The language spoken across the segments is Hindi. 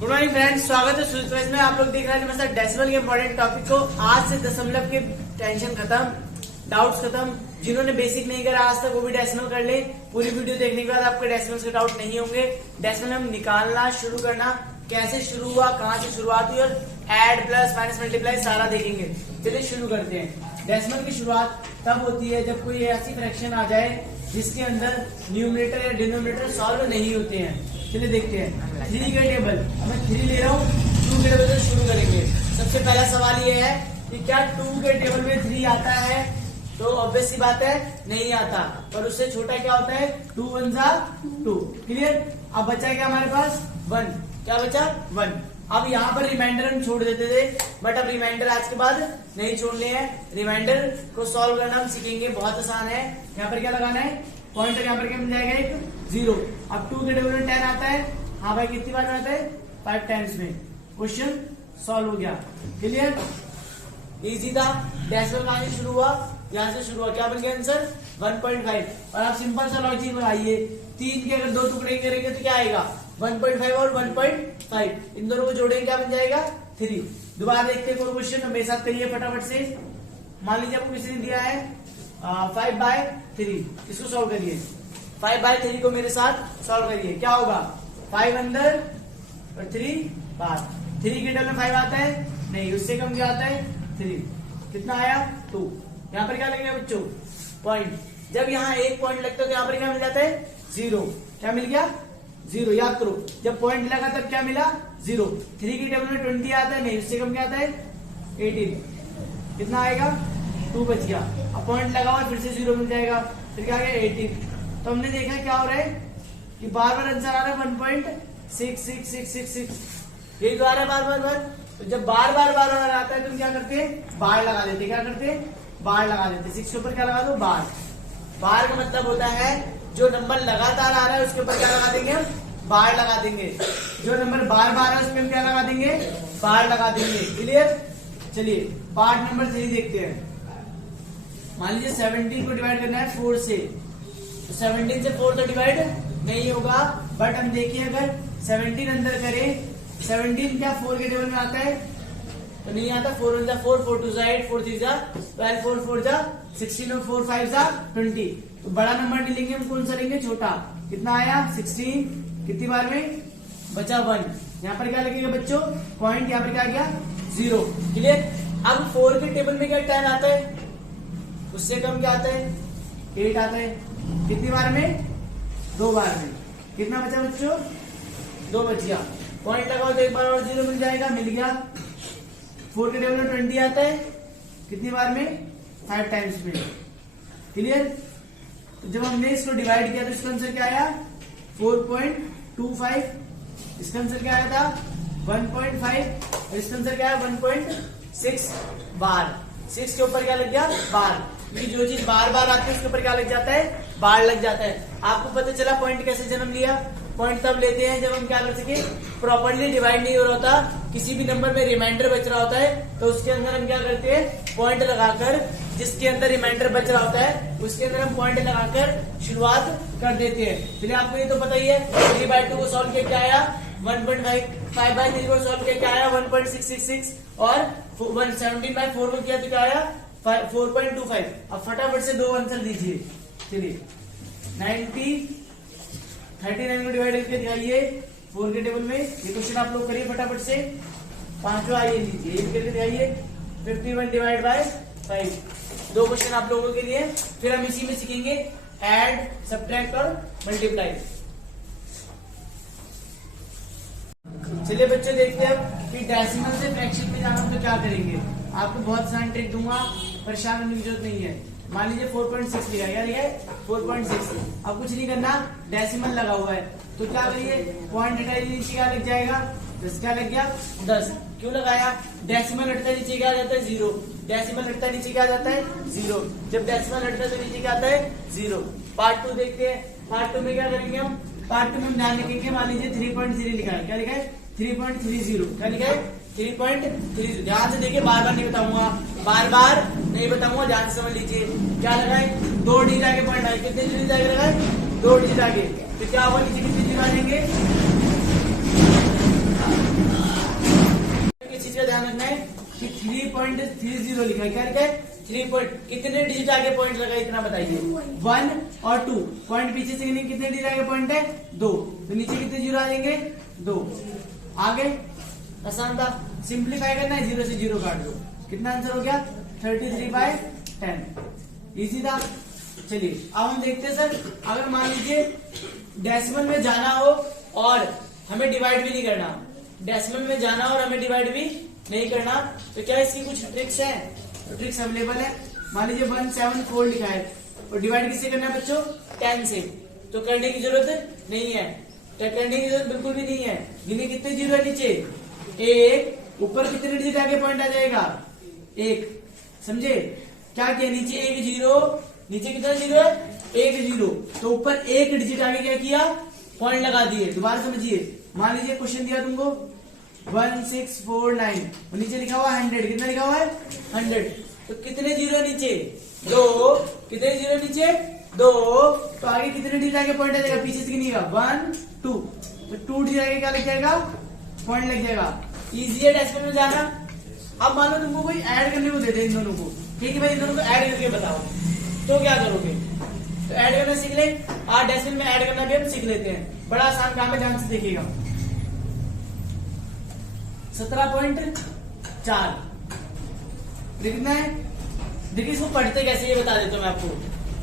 गुड मॉर्निंग फ्रेंड्स, स्वागत है सूचना में। आप लोग देख रहे हैं हमारे साथ डेसिमल के इंपॉर्टेंट टॉपिक को। आज से दशमलव के टेंशन खत्म, डाउट्स खत्म। जिन्होंने बेसिक नहीं करा आज तक वो भी डेसिमल कर ले। पूरी वीडियो देखने के बाद आपके डेसिमल के डाउट नहीं होंगे। डेसिमल हम निकालना शुरू करना, कैसे शुरू हुआ, कहाँ से शुरुआत हुई और एड प्लस माइनस मल्टीप्लाई सारा देखेंगे। चलिए शुरू करते हैं। डेसिमल की शुरुआत तब होती है जब कोई ऐसी फ्रैक्शन आ जाए जिसके अंदर न्यूमरेटर या डिनोमिनेटर सॉल्व नहीं होते हैं। चलिए देखते हैं। 3 का टेबल, मैं 3 ले रहा हूँ, 2 के टेबल से शुरू करेंगे। सबसे पहला सवाल ये है कि क्या 2 के टेबल में 3 आता है? तो ऑब्वियस सी बात है नहीं आता, पर उससे छोटा क्या होता है? 2 1 जा 2। क्लियर। अब बचा क्या हमारे पास? 1। क्या बचा? 1। अब यहाँ पर रिमाइंडर हम छोड़ देते थे, बट अब रिमाइंडर आज के बाद नहीं छोड़ने हैं। रिमाइंडर को सॉल्व करना हम सीखेंगे, बहुत आसान है। यहाँ पर क्या लगाना है? पॉइंटर यहाँ पर क्या मिल जाएगा? एक 0। अब 2 के टेबल में 10 आता है। हाँ भाई, कितनी बार आता है? 5 टाइम्स में। क्वेश्चन सॉल्व हो गया। क्लियर, इजी था। डेसिमल कहां से शुरू हुआ? यहाँ से शुरू हुआ। क्या बन गया आंसर? 1.5। और आप सिंपल सा लॉजिक लगाइए, 3 के अगर 2 टुकड़े करेंगे तो क्या आएगा? 1.5 और 1.5। इन दोनों को जोड़ेंगे, क्या बन जाएगा? 3। दोबारा देखते हैं कोई क्वेश्चन, मेरे साथ करिए फटाफट से। मान लीजिए आपको किसी ने दिया है 5/3, इसको सॉल्व करिए। 5/3 को मेरे साथ सॉल्व करिए। क्या होगा? 5 अंदर और 3 बाहर। 3 के टेबल में 5 आता है? नहीं, उससे कम क्या आता है? 3। कितना आया? 2। यहाँ पर क्या लगेगा बच्चों? पॉइंट। जब यहाँ एक पॉइंट लगता है तो यहाँ पर क्या मिल जाता है? 0। क्या मिल गया? 0। याद करो, जब पॉइंट लगा तब क्या मिला? 0। 3 के टेबल में 20 आता है? नहीं, उससे कम क्या आता है? 18। कितना आएगा? 2 बच गया। अब पॉइंट लगा हुआ, फिर से 0 मिल जाएगा, फिर क्या आ गया? 18। तो हमने देखा क्या हो रहा है कि बार बार आंसर आ रहा है 1.6666। यही तो आ रहा है बार बार। तो जब बार बार आता है तो क्या करते हैं? बार लगा देते। क्या करते हैं? बार लगा देते। 6 के ऊपर क्या लगा दो? बार। बार का मतलब होता है जो नंबर लगातार आ रहा है उसके ऊपर क्या लगा देंगे? बार लगा देंगे। जो नंबर बार बार है उसमें क्या लगा देंगे? बार लगा देंगे। क्लियर। चलिए पार्ट नंबर 3 देखते हैं। मान लीजिए 17 को डिवाइड करना है 4 से, तो 17 से 4 तो डिवाइड नहीं होगा, बट हम देखिए अगर 17 अंदर करें, 17 क्या 4 के टेबल में आता है? तो नहीं आता। 4 1 जा 4, 4 2 जा 8, 4 3 जा 12, 4 4 जा 16 और 4 5 जा 20। तो बड़ा नंबर नहीं लेंगे हम, कौन सा लेंगे? छोटा। कितना आया? 16। कितनी बार में? बचा 1। यहाँ पर क्या लगेगा बच्चों? पॉइंट। यहाँ पर क्या गया? 0। क्लियर। अब 4 के टेबल में क्या 10 आता है? उससे कम क्या आता है? 8 आता है। कितनी बार में? 2 बार में। कितना बचा बच्चों? 2 बच गया। पॉइंट लगाओ तो एक बार और 0 मिल जाएगा, मिल गया। 4 के टेबल में 20 आता है। कितनी बार में? 5 टाइम्स में। क्लियर। तो जब हमने इसको डिवाइड किया तो इसका आंसर क्या आया? 4.25। इसका आंसर क्या आया था? 1.5। और इसका आंसर क्या है? 1.6 बार। 6 के ऊपर क्या लग गया? बार। ये जो चीज बार बार आती है उसके ऊपर क्या लग जाता है? बार लग जाता है। आपको पता चला पॉइंट कैसे जन्म लिया? पॉइंट तब लेते हैं जब हम क्या कर सके? प्रॉपर्ली डिवाइड नहीं हो रहा होता, किसी भी नंबर में रिमाइंडर बच रहा होता है, तो उसके अंदर हम क्या करते हैं? पॉइंट लगाकर, जिसके अंदर रिमाइंडर बच रहा होता है उसके अंदर हम पॉइंट लगाकर शुरुआत कर देते हैं। फिर आपको ये तो पता ही है, 3/2 को सॉल्व किया क्या आया? 1.5। 5/3 को सॉल्व किया क्या आया? 1.666। और 17/4 को किया तो क्या आया? 4.25। अब फटाफट से 2 आंसर दीजिए। चलिए 39 को डिवाइड करके दिखाइए 4 के टेबल में। ये क्वेश्चन आप लोग करिए फटाफट से। 5 आइए लीजिए, ये करके दिखाइए। 51 डिवाइड बाय 5। 2 क्वेश्चन आप लोगों के लिए। फिर हम इसी में सीखेंगे ऐड, सब्ट्रैक्ट और मल्टीप्लाई। चलिए बच्चों देखते हैं कि डेसिमल से फ्रैक्शन में जाना हम तो क्या करेंगे। आपको बहुत आसान ट्रिक दूंगा, परेशान होने की जरूरत नहीं है। मान लीजिए 4.6 लिखा क्या लिखा है? 4.6। अब कुछ नहीं करना, डेसिमल लगा हुआ है तो क्या करिए? पॉइंट हटाइए, नीचे क्या लग जाएगा? 10। क्या लग गया? 10। क्यों लगाया? डेसिमल हटता है नीचे क्या आ जाता है? 0। डेसिमल हटता है नीचे क्या आ जाता है? 0। जब डेसिमल हटता है तो नीचे क्या आता है? 0। पार्ट 2 देखते हैं। पार्ट 2 में क्या करेंगे हम? पार्ट 2 में हम ध्यान रखेंगे। मान लीजिए 3.3 लिखा है। क्या लिखा है? 3.30। क्या लिखा है? 3.30। ध्यान से देखिए, बार बार नहीं बताऊंगा, बार बार नहीं बताऊंगा, ध्यान से समझ लीजिए। क्या लगाए? 2 डिजिट आगे पॉइंट आए। कितने डिजिट आगे लगाए? 2 डिजिट आगे। तो क्या होगा? नीचे कितने डिजिट आ जाएंगे? 3.30 लिखा है। क्या लिखा है? 3 पॉइंट। कितने डिजिट आगे पॉइंट लगा इतना बताइए। 1 और 2 पॉइंट पीछे से कितने डिजिट आगे पॉइंट है? 2। तो नीचे कितने जीरो आ जाएंगे? 2। आगे आसान था, सिंप्लीफाई करना है, 0 से 0 काट दो। कितना आंसर हो गया? 33/10। इजी था। चलिए अब हम देखते हैं सर, अगर मान लीजिए डेसिमल में जाना हो और हमें डिवाइड भी नहीं करना, डेसिमल में जाना और हमें डिवाइड भी नहीं करना, तो क्या इसकी कुछ ट्रिक्स है? तो ट्रिक्स अवेलेबल है। मान लीजिए 174 लिखा है और डिवाइड किससे करना है बच्चों? 10 से। तो करने की जरूरत नहीं है, तो करने की जरूरत बिल्कुल भी नहीं है। गिने कितने जीरो है नीचे? 1। ऊपर कितने डिजिट आगे पॉइंट आ जाएगा? 1। समझे? क्या किया? नीचे 1 जीरो, नीचे कितना जीरो है? 1 जीरो। तो ऊपर 1 डिजिट आगे क्या किया? पॉइंट लगा दिए। दोबारा समझिए, मान लीजिए क्वेश्चन दिया तुमको 1649 और नीचे लिखा हुआ 100। कितना लिखा हुआ है? 100। तो कितने जीरो है नीचे? 2। कितने जीरो नीचे? 2। तो आगे कितने डिजिट आगे पॉइंट आ जाएगा? पीछे से गिनिएगा 1 2। तो 2 डिजिट आगे क्या लग जाएगा? पॉइंट लग जाएगा। इजी है डेसिमल में जाना। अब मान लो तुमको कोई ऐड करने को दे दे इन दोनों को, ठीक है भाई, इन दोनों को ऐड करके बताओ, तो क्या करोगे? तो ऐड करना सीख ले। आज डेसिमल में ऐड करना भी हम सीख लेते हैं, बड़ा आसान काम है, ध्यान से देखिएगा। 17.4 कितना है? देखिए इसको पढ़ते कैसे ये बता देता हूँ मैं आपको।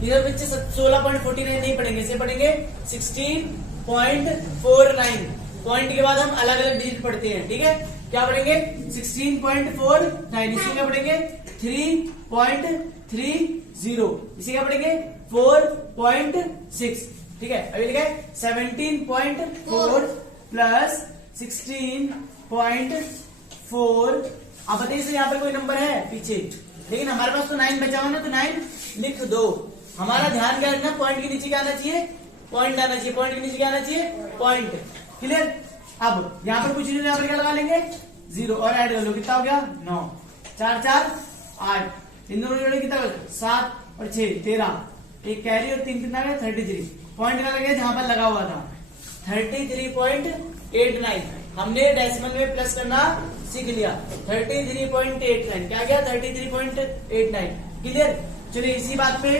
इधर बच्चे 16.49 नहीं पढ़ेंगे, इसे पढ़ेंगे 16.49। पॉइंट के बाद हम अलग अलग डिजिट पढ़ते हैं, ठीक है? क्या पढ़ेंगे? 16.49। इसे क्या पढ़ेंगे? 3.30। इसे क्या पढ़ेंगे? 4.6। ठीक है, अभी लिखा है 17.4 प्लस 16.4। अब बताइए सर यहाँ पर कोई नंबर है पीछे, लेकिन हमारे पास तो 9 बचा हुआ ना, तो 9 लिख दो। हमारा ध्यान क्या रखना? पॉइंट के नीचे क्या आना चाहिए? पॉइंट आना चाहिए। पॉइंट के नीचे क्या आना चाहिए? पॉइंट। क्लियर? अब यहाँ पर कुछ नहीं, यहाँ पर क्या लगा लेंगे? 0 और ऐड कर लो। कितना हो गया? 9। 4 4 8। इन दोनों जोड़े कितना? 7 और 6 13। एक कैरी और 3 कितना है? 33। पॉइंट का लगे जहां पर लगा हुआ था 33.89। हमने डेसिमल में प्लस करना सीख लिया। 33.89 क्या गया? 33.89। क्लियर? चलिए इसी बात पे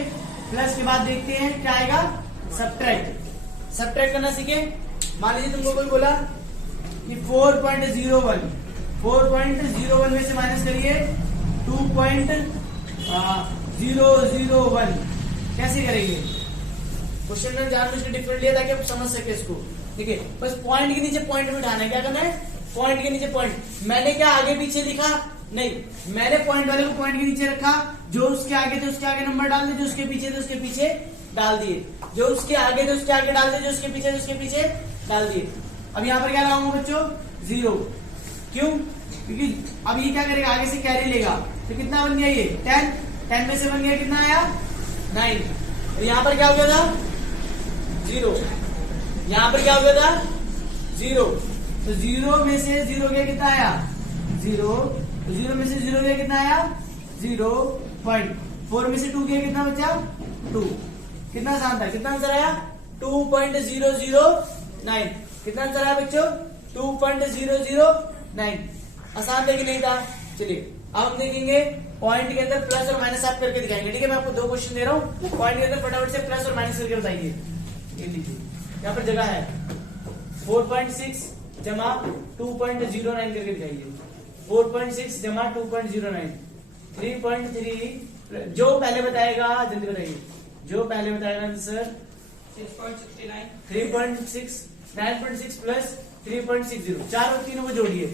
प्लस के बाद देखते हैं क्या आएगा। सब्ट्रैक्ट। सब्ट्रैक्ट करना सीखे। मान लीजिए तुमको कोई बोला कि 4.01 में से माइनस करिए 2.001। कैसे करेंगे? क्वेश्चन में जानबूझ के डिफरेंट लिया ताकि आप समझ सके इसको। ठीक है, बस पॉइंट के नीचे पॉइंट बिठाना है। क्या करना है? पॉइंट के नीचे पॉइंट। मैंने क्या आगे पीछे लिखा? नहीं, मैंने पॉइंट वाले को पॉइंट के नीचे रखा। जो उसके आगे थे उसके आगे नंबर डाल दिए, जो उसके पीछे थे उसके पीछे डाल दिए, जो उसके आगे थे उसके आगे डाल दिए, जो उसके पीछे थे उसके पीछे डाल दिए। अब यहाँ पर क्या लगाऊंगा बच्चों? 0। क्यों? क्योंकि अब ये क्या करेगा? आगे से कैरी लेगा। तो कितना बन गया ये? 10। 10 में से बन गया कितना आया? 9। और यहाँ पर क्या हो गया था? 0। यहाँ पर क्या हो गया था? 0। तो 0 में से 0 गया कितना आया? 0। तो 0 में से 0 गया कितना आया? 0. 4 में से 2 गया कितना बचा? 2। कितना आसान था? कितना आंसर आया? 2.009। कितना आंसर आया बच्चों? 2.009। आसान था कि नहीं था? चलिए अब हम देखेंगे पॉइंट के अंदर प्लस और माइनस आप करके दिखाएंगे। ठीक है, मैं आपको 2 क्वेश्चन दे रहा हूँ, पॉइंट के अंदर फटाफट से प्लस और माइनस करके बताइए। ये लीजिए, यहाँ पर जगह है 4.6 जमा 2.09 करके दिखाइए। 4.6 जमा 2.09 3.3। जो पहले बताएगा जल्दी बताइए, जो पहले बताएगा सर 6.69 3.6 9.6 प्लस 3.60। 4 और 3 को जोड़िए,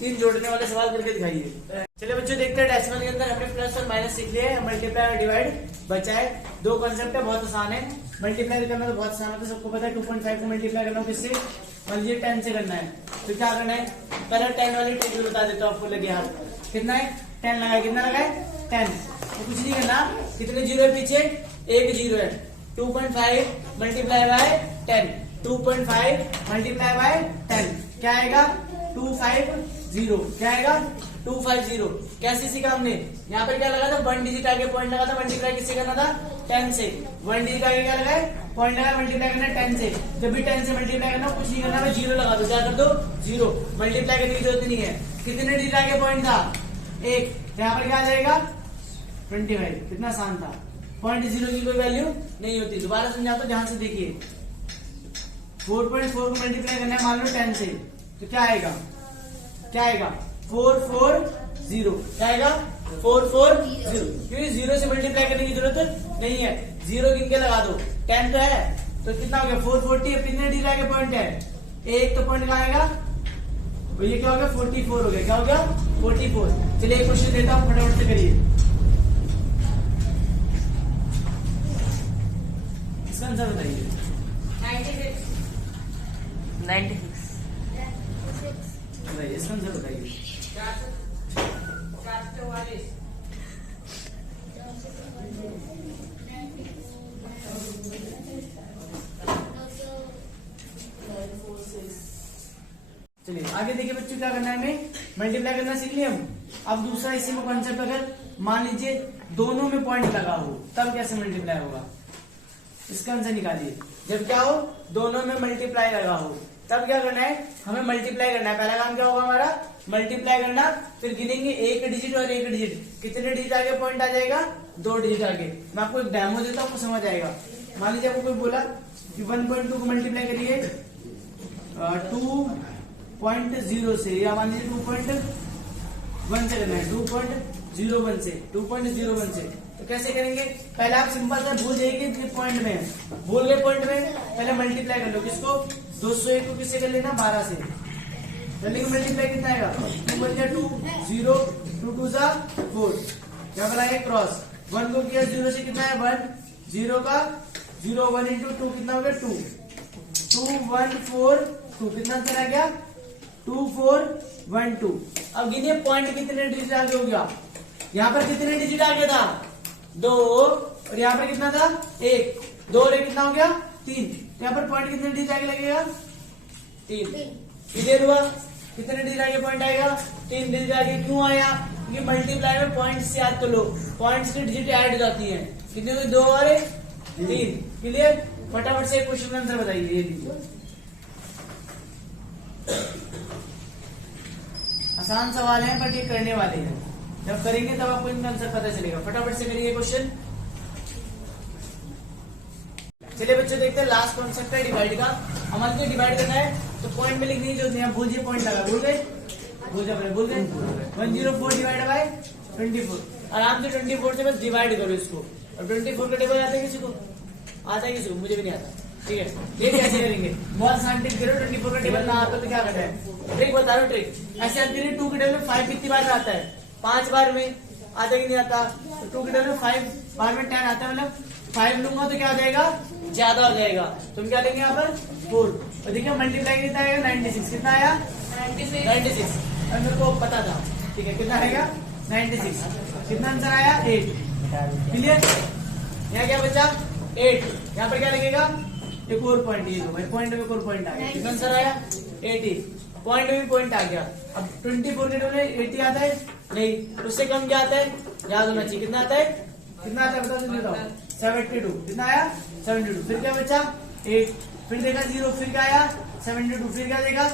3 जोड़ने वाले सवाल करके दिखाइए। चलिए बच्चों देखते हैं डेसिमल के अंदर हमने प्लस और माइनस सीख लिया है, मल्टीप्लाई और डिवाइड बचा है। 2 कॉन्सेप्ट है, बहुत आसान है। मल्टीप्लाई करना तो बहुत आसान होता है, सबको पता है। 2.5 को मल्टीप्लाई करना किससे? मान लीजिए 10 से करना है, तो क्या करना है? पहले 10 वाली ट्रिक भी बता देता हूँ आपको, लगे हाथ। कितना है? 10 लगाए। कितना लगाए? 10। तो कुछ नहीं करना। कितने जीरो है पीछे? 1 जीरो है। 2.5 मल्टीप्लाई बाय 10। 2.5 मल्टीप्लाई बाय 10 क्या आएगा? 250। क्या आएगा? 250। कैसे सीखा हमने? यहाँ पर क्या लगा था? 1 डिजिट आगे पॉइंट लगा था। मल्टीप्लाई किससे करना था? 10 से। 1 डिजिट आगे क्या लगाए? पॉइंट लगा, मल्टीप्लाई करना 10 से। जब भी 10 से मल्टीप्लाई करना, कुछ नहीं करना, 0 लगा दो। क्या कर दो? 0। मल्टीप्लाई करने की जरूरत नहीं है। कितने डिजिट आगे पॉइंट था? 1, तो यहाँ पर क्या आ जाएगा 25। कितना आसान था। 0.0 की कोई वैल्यू नहीं होती। दोबारा समझाता हूं, ध्यान से देखिए। 4.4 को मल्टीप्लाई करना है मान लो 10 से, तो क्या आएगा 440। क्या आएगा 440, क्योंकि 0 से मल्टीप्लाई करने की जरूरत नहीं है। 0 गिन के लगा दो, 10 तो है, तो कितना हो गया 440। अब कितने डिजिट आगे पॉइंट है, एक तो पॉइंट कहाँ आएगा, तो ये क्या हो गया 44 हो गया। क्या हो गया 44। चलिए एक क्वेश्चन देता हूं, फटाफट से करिए। इसका आंसर बताइए। 96। बताइए इसका आंसर बताइए। 444। चलिए आगे देखिए बच्चों, क्या करना है हमें, मल्टीप्लाई करना सीख लिया हम। अब दूसरा इसी में कॉन्सेप्ट, अगर मान लीजिए दोनों में पॉइंट लगा हो तब कैसे मल्टीप्लाई होगा, इसका आंसर निकालिए। जब क्या हो, दोनों में मल्टीप्लाई लगा हो तब क्या करना है, हमें मल्टीप्लाई करना है। पहला काम क्या होगा हमारा, मल्टीप्लाई करना, फिर गिनेंगे एक डिजिट और एक डिजिट। कितने डिजिट आगे पॉइंट आ जाएगा, 2 डिजिट आगे। मैं आपको एक डेमो देता हूँ, आपको समझ आएगा। मान लीजिए आपको कोई बोला कि 1.2 को मल्टीप्लाई करिए 2.0 से, या मान लीजिए 2.1 से करना है, 2.01 से, 2.01 से। तो कैसे करेंगे, पहले आप सिंपल से भूल जाइए कि पॉइंट में है, भूल गए पॉइंट में, पहले मल्टीप्लाई कर लो। किसको, 201 को किससे कर लेना, 12 से। जल्दी को मल्टीप्लाई कितना आएगा, 2 बन गया 2, 0, 2 2 जा 4, क्या बनाएगा क्रॉस। 1 को किया 0 से, कितना है 1, 0 का 0, 1 इंटू 2 कितना हो गया 2, 2 1 4 2, कितना आंसर आ गया 2 4 1 2। अब गिनिए पॉइंट कितने डिजिट आगे हो गया, यहाँ पर कितने डिजिट आगे था 2, और यहाँ पर कितना था 1, 2 और 1 कितना हो गया 3। यहाँ पर पॉइंट कितने डिजिट आगे लगेगा 3। क्लियर हुआ, कितने डिजिट आगे पॉइंट आएगा 3 डिजिट आगे। क्यों आया, क्योंकि मल्टीप्लाई में पॉइंट से याद कर लो, पॉइंट्स की डिजिट ऐड हो जाती है। कितने हुए 2 और 3। क्लियर, फटाफट से क्वेश्चन का आंसर बताइए। ये लीजिए, आसान सवाल है बट ये करने वाले हैं, जब करेंगे तब आपको इनका आंसर पता चलेगा। फटाफट से करिए क्वेश्चन। चलिए बच्चों देखते हैं लास्ट कॉन्सेप्ट है डिवाइड का। हमारे को डिवाइड करना है तो पॉइंट में लिखने की जरूरत नहीं है, भूलिए पॉइंट लगा, भूल गए 104 डिवाइड बाय 24। आराम से 24 से बस डिवाइड करो इसको। और 24 का टेबल आता है किसी को, आता है किसी को, मुझे भी नहीं आता, ठीक है। ये कैसे करेंगे, बहुत आसान ट्रिक करो। 24 का टेबल ना आता तो क्या करना है, ट्रिक बता रहा हूँ, ट्रिक ऐसे आती है। 2 के टेबल में 5 कितनी बार में आता है, 5 बार में आता कि नहीं आता। तो 2 के टेबल में 5 बार में 10 आता है, मतलब 5 लूंगा तो क्या हो जाएगा, ज्यादा हो जाएगा। तुम क्या लेंगे यहाँ पर 4, और देखिए मल्टीप्लाई कितना आएगा 96। कितना आया 96, और मेरे को पता था, ठीक है। कितना आएगा 96, कितना आंसर आया 8। क्लियर, यहाँ क्या बचा 8। यहाँ पर क्या लगेगा, एक और पॉइंट, ये भाई पॉइंट में एक और पॉइंट आ गया। कितना आंसर आया 80, पॉइंट में भी पॉइंट आ गया। अब 24 के टेबल 80 आता है नहीं, उससे कम क्या आता है, याद होना चाहिए। कितना आता है, कितना आता है बता देता हूँ, 72। कितना आया 72। फिर क्या बचा 8, फिर देखा 0, फिर क्या आया 72, फिर क्या देखा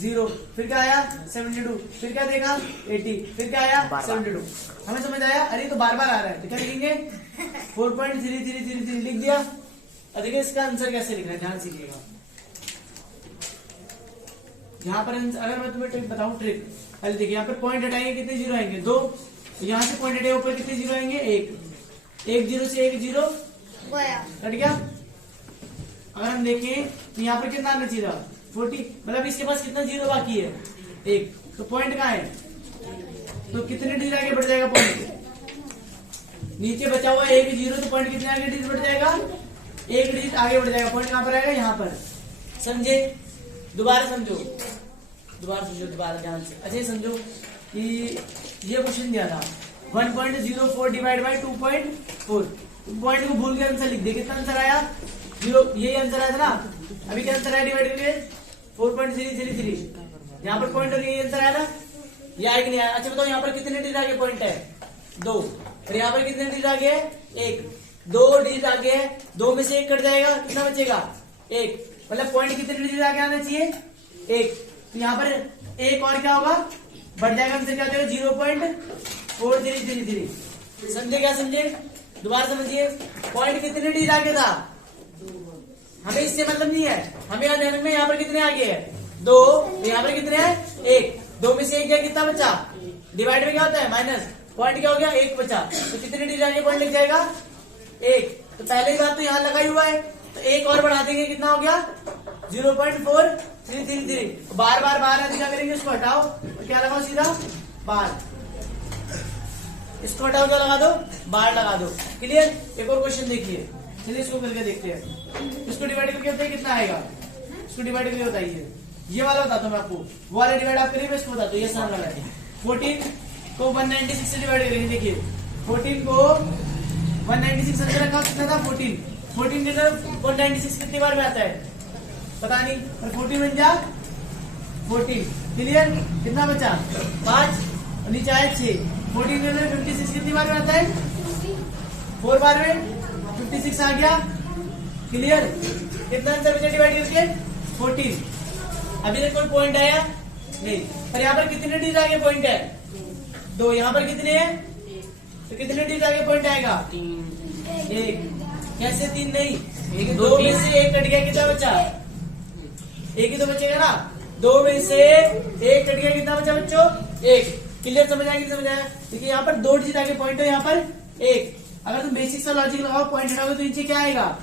0, फिर क्या आया 72, फिर क्या देखा 80, फिर क्या आया 72। हमें समझ आया, अरे तो बार बार आ रहा है, तो क्या लिखेंगे 4.3333 लिख दिया। अब देखिए इसका आंसर कैसे लिखना है, ध्यान सीखिएगा। यहाँ पर अगर मैं तुम्हें ट्रिक बताऊं, ट्रिक पहले देखिए, यहाँ पर पॉइंट हटाएंगे कितने जीरो आएंगे 2, तो यहाँ से पॉइंट हटे ऊपर कितने जीरो आएंगे 1, 1 0 से 1 0 कट गया। अगर हम देखें तो यहाँ पर कितना आना चाहिए था 40, मतलब इसके पास कितना जीरो बाकी है 1, तो पॉइंट कहाँ है, तो कितने डिजिट आगे बढ़ जाएगा पॉइंट, नीचे बचा हुआ 1 0, तो पॉइंट कितने आगे डिजिट बढ़ जाएगा 1 डिजिट आगे बढ़ जाएगा। पॉइंट कहाँ पर आएगा, यहाँ पर। समझे, दोबारा समझो, दोबारा ध्यान से अच्छे समझो कि ये क्वेश्चन दिया था 1.04 डिवाइड बाई 2.4। पॉइंट को भूल के आंसर लिख दे, कितना आंसर आया 0, यही आंसर आया था ना। अभी क्या आंसर आया डिवाइड करके 4.333, यहाँ पर पॉइंट और यही आंसर आया ना, ये आया कि नहीं आया। अच्छा बताओ यहाँ पर कितने डिजिट आगे पॉइंट है 2, और यहाँ पर कितने डिजिट आगे है 1, 2 डिजिट आगे है, 2 में से 1 कट जाएगा, कितना बचेगा 1, मतलब पॉइंट कितने डिजिट आगे आना चाहिए 1। तो यहाँ पर 1 और क्या होगा बढ़ जाएगा, हमसे क्या हो जाएगा 0.4333। समझे क्या समझे? दोबारा समझिए, पॉइंट कितने डिजिट आगे था, हमें इससे मतलब नहीं है, हमें यहाँ ध्यान रखना, यहाँ पर कितने आगे है 2, यहाँ पर कितने हैं 1, 2 में से 1 गया, कितना बचा, डिवाइड में क्या होता है माइनस, पॉइंट क्या हो गया 1 बचा, तो कितने डिजिट आगे पॉइंट लग जाएगा 1। तो पहले ही बात तो यहाँ लगाई हुआ है, तो 1 और बढ़ा देंगे, कितना हो गया 0.4333। बार बार बार क्या करेंगे, इसको हटाओ तो क्या लगाओ सीधा बार, इसको हटाओ क्या लगा दो बार लगा दो। क्लियर? एक और क्वेश्चन देखिए, चलिए इसको करके देखते हैं। इसको डिवाइड करके बताइए कितना आएगा, इसको डिवाइड करके बताइए, ये वाला बताता हूँ मैं आपको, वो वाला डिवाइड आप करिए, मैं इसको बताता हूँ, ये आसान वाला है। 14 को 196 से डिवाइड करेंगे, देखिए 14 को 196 अंदर रखा, कितना था 14 के अंदर 196 कितनी बार में आता है पता नहीं, और 14 बन जा 14। क्लियर? कितना बचा 5 और नीचे आया 6, 14 के अंदर 56 कितनी बार में आता है 4 बार में 56 आ गया। क्लियर? कितना आंसर बचा डिवाइड करके 14। अभी तक कोई पॉइंट आया नहीं, पर यहाँ पर कितने डिजिट आगे पॉइंट है 2, यहाँ पर कितने हैं, तो कितने डिजिट आगे पॉइंट आएगा 1। कैसे 3 नहीं, 2 में से 1 कट गया, कितना बचा 1 ही तो बचेगा ना, 2 में से 1 कट गया, कितना बचा बच्चों 1। क्लियर? समझ आया कि समझ आया? देखिए यहाँ पर 2 डिजिट आगे पॉइंट है, यहाँ पर 1। अगर तुम बेसिक सा लॉजिक लगाओ, पॉइंट हटाओगे तो नीचे क्या आएगा,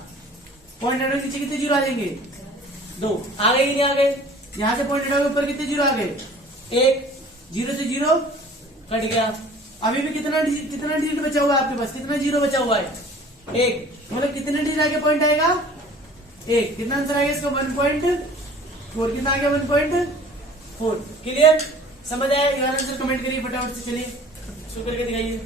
पॉइंट हटाओगे नीचे कितने जीरो आ जाएंगे 2, आ गए कि नहीं आ गए? यहाँ से पॉइंट हटाओगे ऊपर कितने जीरो आ गए 1, 0 से 0 कट गया। अभी भी कितना डिजिट बचा हुआ है आपके पास, कितना जीरो बचा हुआ है 1, मतलब कितने डिजिट आगे पॉइंट आएगा 1। कितना आंसर आएगा इसका 1.4, कितना आ गया 1.4। क्लियर? समझ आया? आंसर कमेंट करिए फटाफट से, चलिए शुरू करके दिखाइए।